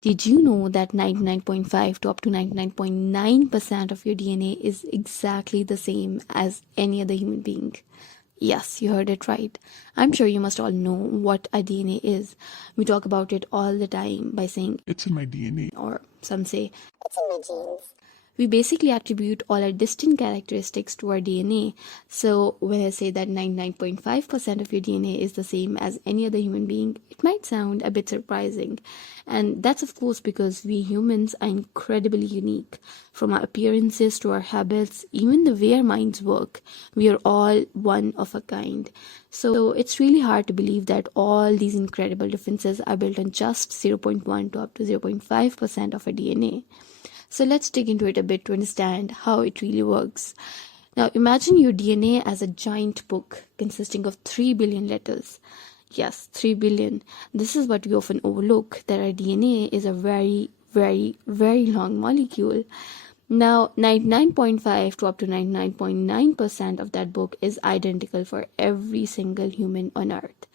Did you know that 99.5 to up to 99.9% of your DNA is exactly the same as any other human being? Yes, you heard it right. I'm sure you must all know what a DNA is. We talk about it all the time by saying It's in my DNA. or some say it's in my genes. We basically attribute all our distinct characteristics to our DNA. So when I say that 99.5% of your DNA is the same as any other human being, it might sound a bit surprising. And that's of course because we humans are incredibly unique. From our appearances to our habits, even the way our minds work, we are all one of a kind. So it's really hard to believe that all these incredible differences are built on just 0.1 to up to 0.5% of our DNA. So let's dig into it a bit to understand how it really works. Now imagine your DNA as a giant book consisting of 3 billion letters. Yes, 3 billion. This is what we often overlook, that our DNA is a very, very, very long molecule. Now, 99.5 to up to 99.9% of that book is identical for every single human on Earth.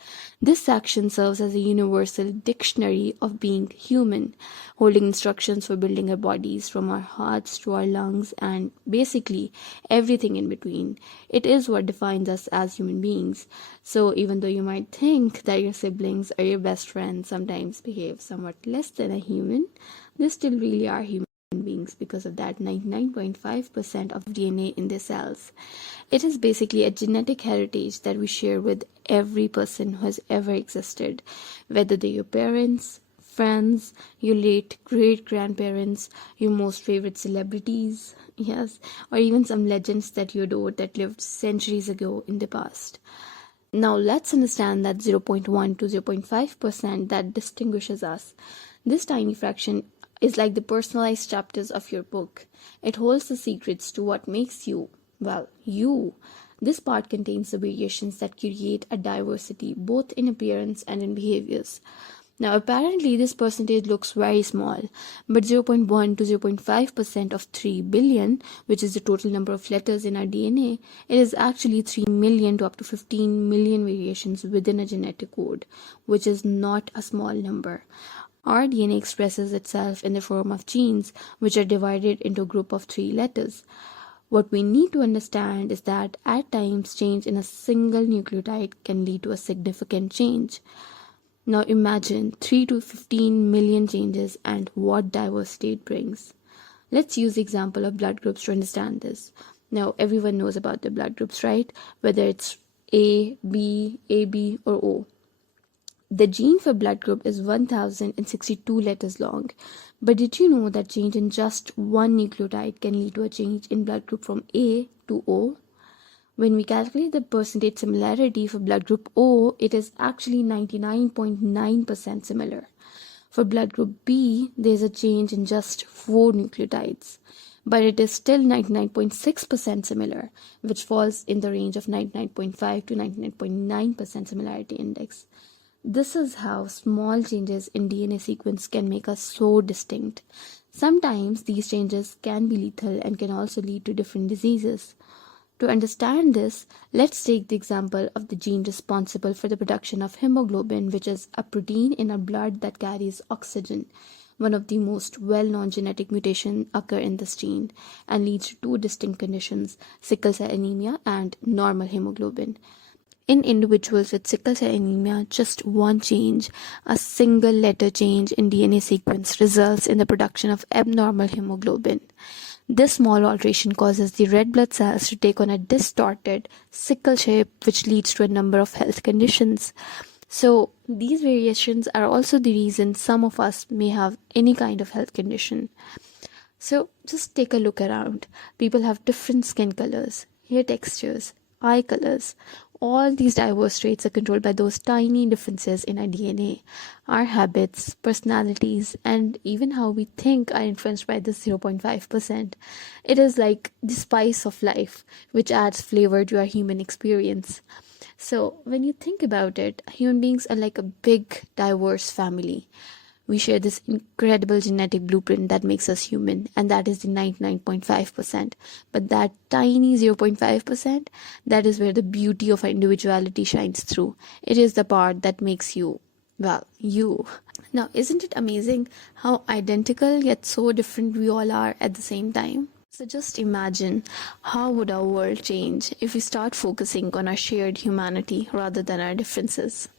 This section serves as a universal dictionary of being human, holding instructions for building our bodies from our hearts to our lungs and basically everything in between. It is what defines us as human beings. So, even though you might think that your siblings or your best friends sometimes behave somewhat less than a human, they still really are human beings because of that 99.5% of DNA in their cells. It is basically a genetic heritage that we share with every person who has ever existed, whether they're your parents, friends, your late great grandparents, your most favorite celebrities, yes, or even some legends that you adore that lived centuries ago in the past. Now let's understand that 0.1 to 0.5% that distinguishes us. This tiny fraction is like the personalized chapters of your book. It holds the secrets to what makes you, well, you. This part contains the variations that create a diversity both in appearance and in behaviors. Now, apparently, this percentage looks very small, but 0.1 to 0.5% of 3 billion, which is the total number of letters in our DNA, it is actually 3 million to up to 15 million variations within a genetic code, which is not a small number. Our DNA expresses itself in the form of genes, which are divided into a group of 3 letters. What we need to understand is that at times, change in a single nucleotide can lead to a significant change. Now imagine 3 to 15 million changes and what diversity it brings. Let's use the example of blood groups to understand this. Now everyone knows about the blood groups, right? Whether it's A, B, AB or O. The gene for blood group is 1062 letters long. But did you know that change in just one nucleotide can lead to a change in blood group from A to O? When we calculate the percentage similarity for blood group O, it is actually 99.9% similar. For blood group B, there is a change in just 4 nucleotides, but it is still 99.6% similar, which falls in the range of 99.5 to 99.9% similarity index. This is how small changes in DNA sequence can make us so distinct. Sometimes these changes can be lethal and can also lead to different diseases. To understand this, let's take the example of the gene responsible for the production of hemoglobin, which is a protein in our blood that carries oxygen. One of the most well-known genetic mutations occur in this gene and leads to 2 distinct conditions, sickle cell anemia and normal hemoglobin. In individuals with sickle cell anemia, just one change, a single letter change in DNA sequence, results in the production of abnormal hemoglobin. This small alteration causes the red blood cells to take on a distorted sickle shape, which leads to a number of health conditions. So, these variations are also the reason some of us may have any kind of health condition. So, just take a look around. People have different skin colors, hair textures, eye colors. All these diverse traits are controlled by those tiny differences in our DNA. Our habits, personalities, and even how we think are influenced by this 0.5%. It is like the spice of life, which adds flavor to our human experience. So, when you think about it, human beings are like a big, diverse family. We share this incredible genetic blueprint that makes us human, and that is the 99.5%. But that tiny 0.5%, that is where the beauty of our individuality shines through. It is the part that makes you, well, you. Now, isn't it amazing how identical yet so different we all are at the same time? So just imagine, how would our world change if we start focusing on our shared humanity rather than our differences?